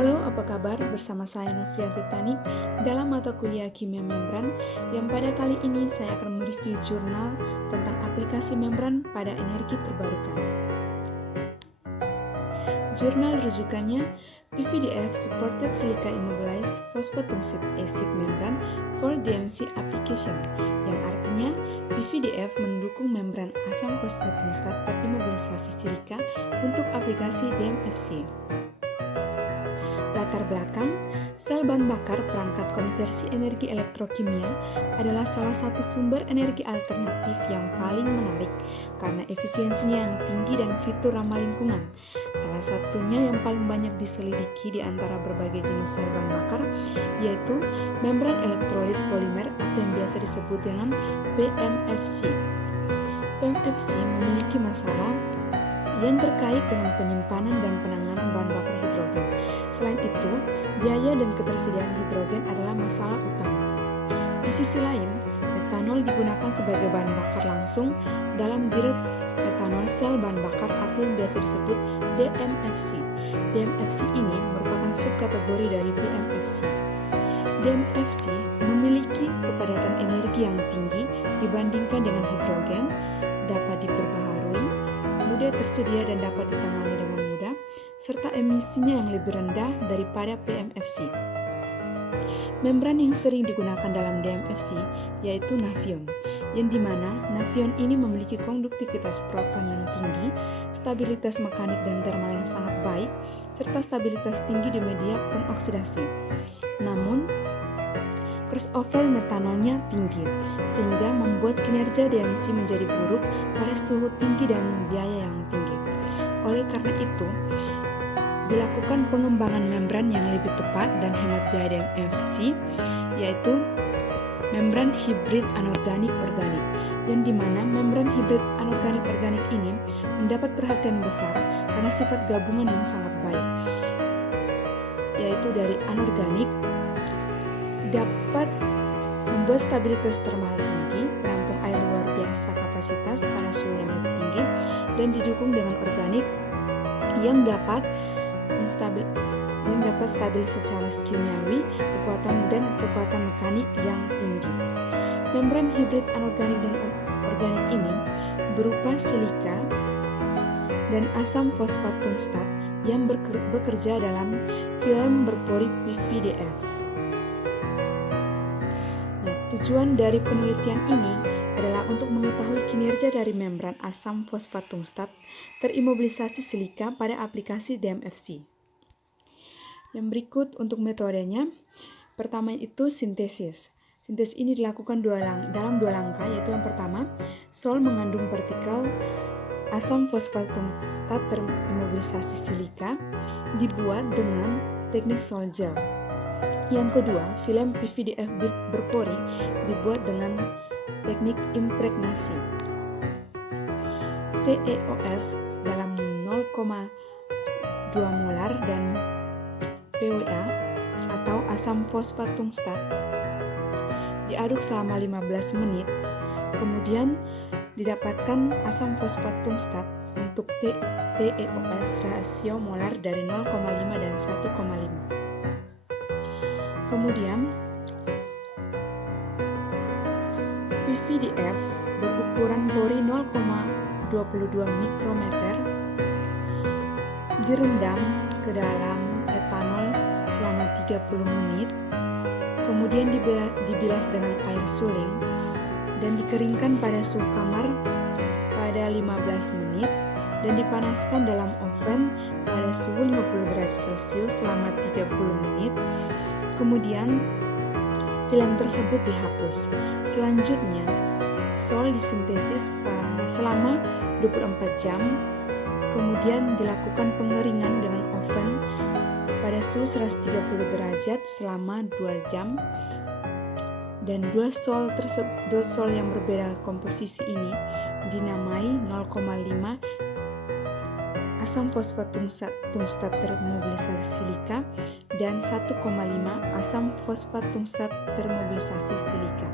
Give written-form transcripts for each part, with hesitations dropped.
Halo, apa kabar? Bersama saya Novrianti Tanik dalam mata kuliah Kimia Membran yang pada kali ini saya akan mereview jurnal tentang aplikasi membran pada energi terbarukan. Jurnal rujukannya PVDF Supported Silica Immobilized Phosphotungstic Acid Membran for DMC Application, yang artinya PVDF mendukung membran asam fosfatungstat terimobilisasi silika untuk aplikasi DMFC. Latar belakang, sel bahan bakar perangkat konversi energi elektrokimia adalah salah satu sumber energi alternatif yang paling menarik karena efisiensinya yang tinggi dan fitur ramah lingkungan. Salah satunya yang paling banyak diselidiki di antara berbagai jenis sel bahan bakar yaitu membran elektrolit polimer atau yang biasa disebut dengan PMFC. PMFC memiliki masalah yang terkait dengan penyimpanan dan penanganan bahan bakar hidrogen. Selain itu, biaya dan ketersediaan hidrogen adalah masalah utama. Di sisi lain, metanol digunakan sebagai bahan bakar langsung dalam direct metanol sel bahan bakar atau yang biasa disebut DMFC. DMFC ini merupakan subkategori dari PMFC. DMFC memiliki kepadatan energi yang tinggi dibandingkan dengan hidrogen, dapat diperbaharui, mudah tersedia dan dapat ditangani dengan mudah, serta emisinya yang lebih rendah daripada PMFC. Membran yang sering digunakan dalam DMFC yaitu Nafion, yang dimana Nafion ini memiliki konduktivitas proton yang tinggi, stabilitas mekanik dan termal yang sangat baik, serta stabilitas tinggi di media penoksidasi. Namun, crossover metanolnya tinggi, sehingga membuat kinerja DMC menjadi buruk pada suhu tinggi dan biaya yang tinggi. Oleh karena itu, dilakukan pengembangan membran yang lebih tepat dan hemat biaya DMFC, yaitu membran hibrid anorganik-organik, yang dimana membran hibrid anorganik-organik ini mendapat perhatian besar karena sifat gabungan yang sangat baik, yaitu dari anorganik, dapat membuat stabilitas termal tinggi, menampung air luar biasa kapasitas pada suhu yang lebih tinggi, dan didukung dengan organik yang dapat stabil secara kimiawi, kekuatan dan kekuatan mekanik yang tinggi. Membran hibrid anorganik dan organik ini berupa silika dan asam fosfatungstat yang bekerja dalam film berpori PVDF. Tujuan dari penelitian ini adalah untuk mengetahui kinerja dari membran asam fosfatungstat terimobilisasi silika pada aplikasi DMFC. Yang berikut untuk metodenya, pertama itu sintesis. Sintesis ini dilakukan dalam dua langkah, yaitu yang pertama, sol mengandung partikel asam fosfatungstat terimobilisasi silika dibuat dengan teknik sol gel. Yang kedua, film PVDF berpori dibuat dengan teknik impregnasi. TeOS dalam 0,2 molar dan PWA atau asam fosfatungstat diaduk selama 15 menit. Kemudian didapatkan asam fosfatungstat untuk TeOS rasio molar dari 0,5 dan 1,5. Kemudian, PVDF berukuran pori 0,22 mikrometer direndam ke dalam etanol selama 30 menit, kemudian dibilas dengan air suling dan dikeringkan pada suhu kamar pada 15 menit dan dipanaskan dalam oven pada suhu 50 derajat Celcius selama 30 menit. Kemudian film tersebut dihapus. Selanjutnya, sol disintesis selama 24 jam. Kemudian dilakukan pengeringan dengan oven pada suhu 130 derajat selama 2 jam. Dan dua sol yang berbeda komposisi ini dinamai 0,5 asam fosfatungstat termobilisasi silika dan 1,5 asam fosfatungstat termobilisasi silika.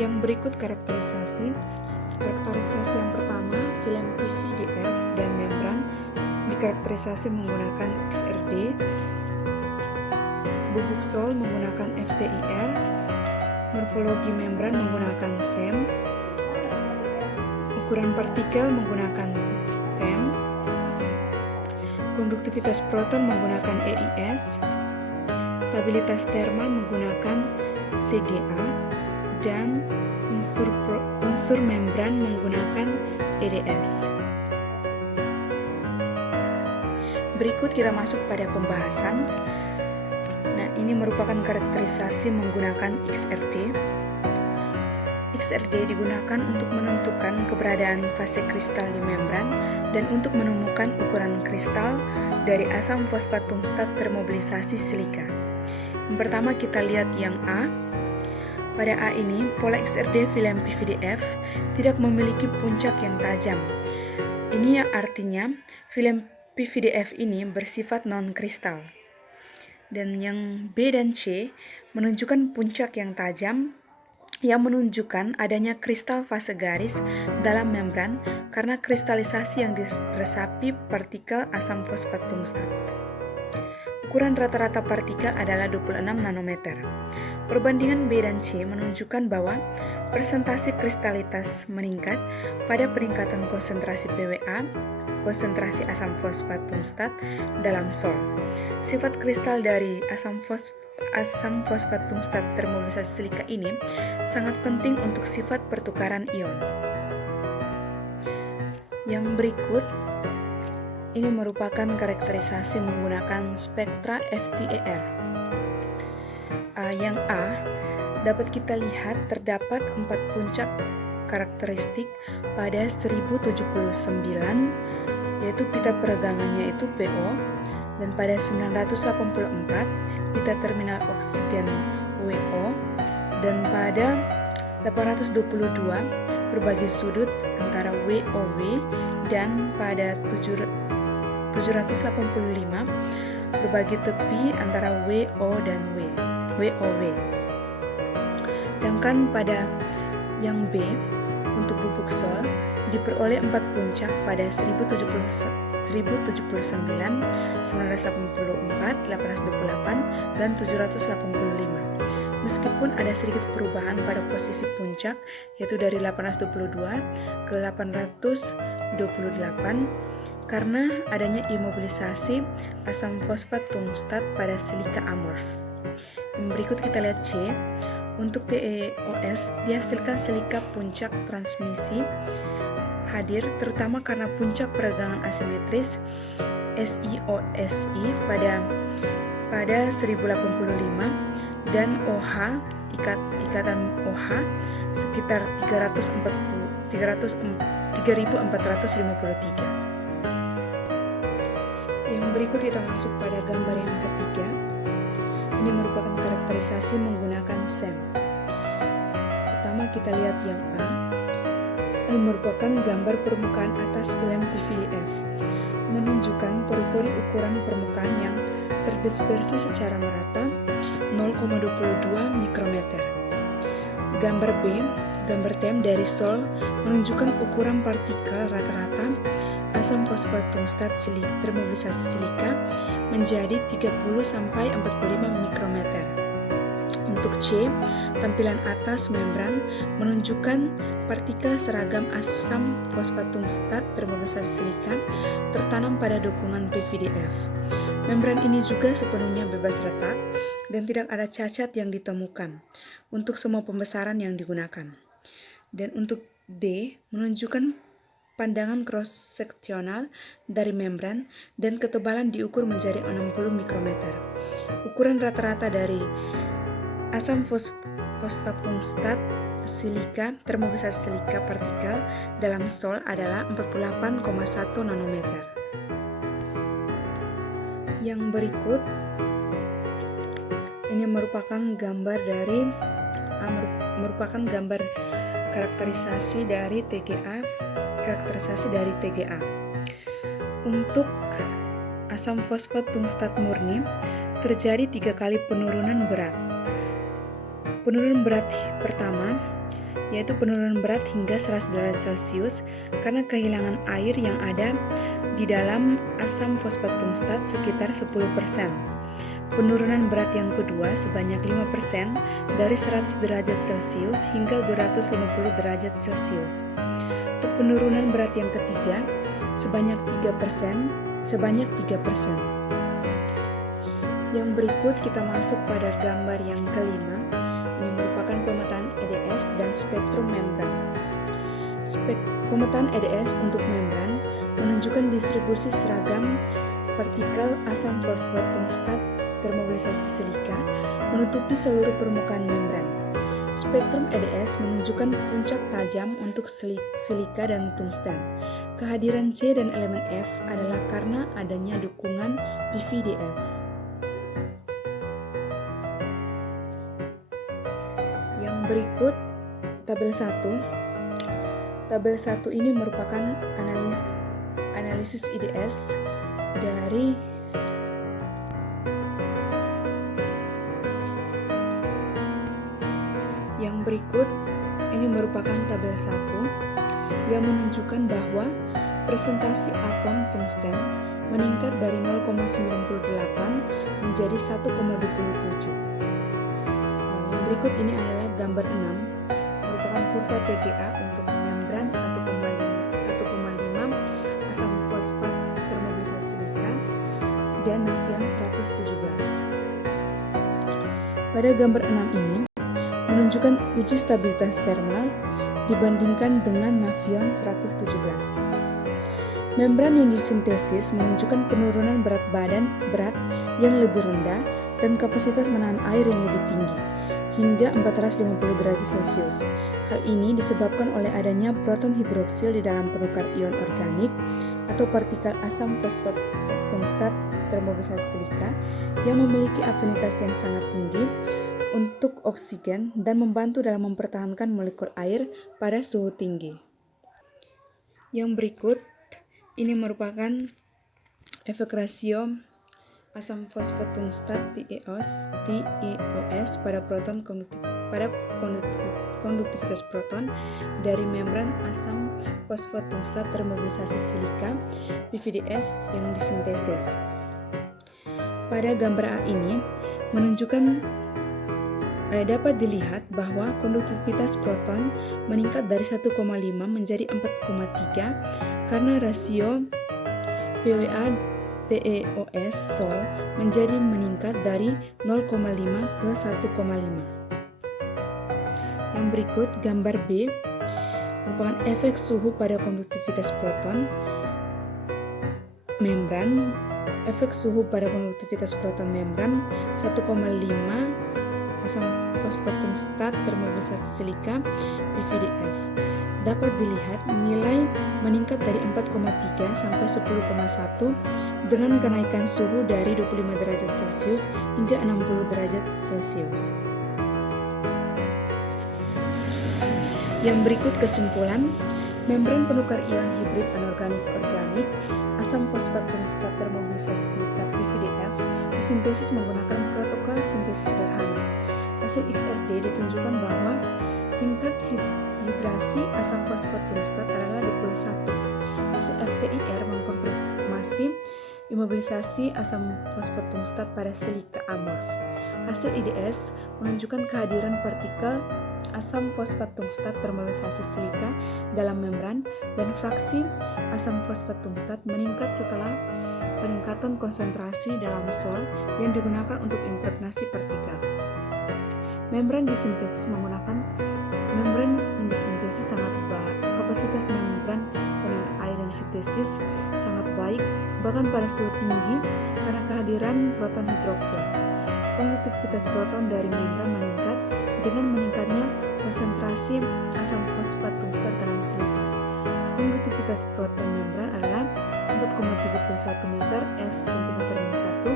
Yang berikut karakterisasi yang pertama, film PVDF dan membran karakterisasi menggunakan XRD, bubuk sol menggunakan FTIR, morfologi membran menggunakan SEM, ukuran partikel menggunakan TEM, konduktivitas proton menggunakan EIS, stabilitas thermal menggunakan TGA, dan unsur membran menggunakan EDS. Berikut kita masuk pada pembahasan. Nah, ini merupakan karakterisasi menggunakan XRD. XRD digunakan untuk menentukan keberadaan fase kristal di membran dan untuk menemukan ukuran kristal dari asam fosfat tungstat termobilisasi silika. Yang pertama kita lihat yang A. Pada A ini, pola XRD film PVDF tidak memiliki puncak yang tajam. Ini yang artinya film PVDF ini bersifat non-kristal. Dan yang B dan C menunjukkan puncak yang tajam yang menunjukkan adanya kristal fase garis dalam membran karena kristalisasi yang diresapi partikel asam fosfat tungstat. Ukuran rata-rata partikel adalah 26 nanometer. Perbandingan B dan C menunjukkan bahwa persentase kristalitas meningkat pada peningkatan konsentrasi PWA, konsentrasi asam fosfat tungstat dalam sol. Sifat kristal dari asam fosfat tungstat termobilisasi silika ini sangat penting untuk sifat pertukaran ion. Yang berikut ini merupakan karakterisasi menggunakan spektra FTIR. Yang A dapat kita lihat terdapat 4 puncak karakteristik pada 1079, yaitu pita peregangannya itu PO, dan pada 984 pita terminal oksigen WO, dan pada 822 berbagi sudut antara WOW, dan pada 785 berbagi tepi antara WO dan WOW. Sedangkan pada yang B untuk bubuk sol diperoleh 4 puncak pada 1079, 984, 828, dan 785. Meskipun ada sedikit perubahan pada posisi puncak, yaitu dari 822 ke 828, karena adanya imobilisasi asam fosfat tungstat pada silika amorf. Yang berikut kita lihat C. Untuk TeOS dihasilkan silika puncak transmisi hadir terutama karena puncak peregangan asimetris SiOSi pada 1085 dan OH ikatan OH sekitar 3453. Yang berikut kita masuk pada gambar yang ketiga. Ini merupakan karakterisasi menggunakan SEM. Pertama kita lihat yang A. Ini merupakan gambar permukaan atas film PVDF, menunjukkan pori-pori ukuran permukaan yang terdispersi secara merata 0,22 mikrometer. Gambar B, gambar TEM dari sol menunjukkan ukuran partikel rata-rata asam fosfat tungstat termobilisasi silika menjadi 30-45 mikrometer. Untuk C, tampilan atas membran menunjukkan partikel seragam asam fosfat tungstat termobilisasi silika tertanam pada dukungan PVDF. Membran ini juga sepenuhnya bebas retak dan tidak ada cacat yang ditemukan untuk semua pembesaran yang digunakan. Dan untuk D, menunjukkan pandangan cross-seksional dari membran dan ketebalan diukur menjadi 60 mikrometer. Ukuran rata-rata dari asam fosfat tungstat silika termobilisasi silika partikel dalam sol adalah 48,1 nanometer. Yang berikut ini merupakan gambar karakterisasi dari TGA. Untuk asam fosfat tungstat murni terjadi 3 kali penurunan berat. Penurunan berat pertama yaitu penurunan berat hingga 100 derajat Celcius karena kehilangan air yang ada di dalam asam fosfat tungstat sekitar 10%. Penurunan berat yang kedua sebanyak 5% dari 100 derajat Celcius hingga 250 derajat Celcius. Untuk penurunan berat yang ketiga sebanyak 3%. Yang berikut kita masuk pada gambar yang kelima. Ini merupakan pemetaan EDS dan spektrum membran. Pemetaan EDS untuk membran menunjukkan distribusi seragam partikel asam fosfat tungstat termobilisasi silika menutupi seluruh permukaan membran. Spektrum EDS menunjukkan puncak tajam untuk silika dan tungsten. Kehadiran C dan elemen F adalah karena adanya dukungan PVDF. Yang berikut tabel 1. Tabel 1 ini merupakan analisis IDS dari yang berikut ini merupakan tabel 1 yang menunjukkan bahwa presentasi atom tungsten meningkat dari 0,98 menjadi 1,27. Yang berikut ini adalah gambar 6 merupakan kurva TGA untuk membran 1,5 asam fosfat termobilisasi silika dan Nafion 117. Pada gambar 6 ini menunjukkan uji stabilitas termal dibandingkan dengan Nafion 117. Membran yang disintesis menunjukkan penurunan berat yang lebih rendah dan kapasitas menahan air yang lebih tinggi, hingga 450 derajat Celcius. Hal ini disebabkan oleh adanya proton hidroksil di dalam penukar ion organik atau partikel asam fosfat tungstat termobilisasi silika yang memiliki afinitas yang sangat tinggi untuk oksigen dan membantu dalam mempertahankan molekul air pada suhu tinggi. Yang berikut ini merupakan efek rasio asam fosfat tungstat TiOS pada konduktivitas proton dari membran asam fosfat tungstat termobilisasi silika PVDS yang disintesis. Pada gambar A ini menunjukkan dapat dilihat bahwa konduktivitas proton meningkat dari 1,5 menjadi 4,3 karena rasio PWA TeOS Sol menjadi meningkat dari 0,5 ke 1,5. Yang berikut gambar B merupakan efek suhu pada konduktivitas proton membran. Efek suhu pada konduktivitas proton membran 1,5 asam fosfat tungstat termobilisasi silika PVDF. Dapat dilihat nilai meningkat dari 4,3 sampai 10,1 dengan kenaikan suhu dari 25 derajat Celcius hingga 60 derajat Celcius. Yang berikut kesimpulan, membran penukar ion hibrid anorganik-organik asam fosfat tungstat termobilisasi silika PVDF disintesis menggunakan protokol sintesis sederhana. Hasil XRD ditunjukkan bahwa tingkat hidrasi asam fosfat tungstat adalah 21. Hasil FTIR mengkonfirmasi imobilisasi asam fosfat tungstat pada silika amorf. Hasil IDS menunjukkan kehadiran partikel asam fosfat tungstat termobilisasi silika dalam membran dan fraksi asam fosfat tungstat meningkat setelah peningkatan konsentrasi dalam sol yang digunakan untuk impregnasi partikel. Membran yang disintesis sangat baik. Kapasitas membran penahan air yang disintesis sangat baik bahkan pada suhu tinggi karena kehadiran proton hidroksil. Konduktivitas proton dari membran meningkat dengan meningkatnya konsentrasi asam fosfat tungstat dalam silika. Konduktivitas proton membran adalah 4,31 meter S cm-1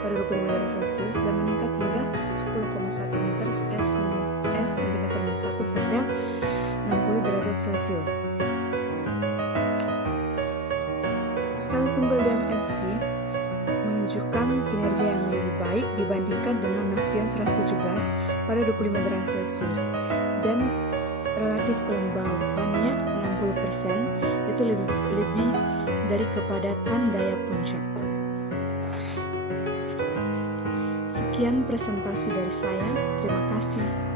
pada 25 derajat Celcius dan meningkat hingga 10,1 meter S cm-1 pada 60 derajat Celcius. Sel tunggal DMFC menunjukkan kinerja yang lebih baik dibandingkan dengan Nafion 117 pada 25 derajat Celcius dan relatif kelembabannya 60%, itu lebih dari kepadatan daya puncak. Sekian presentasi dari saya. Terima kasih.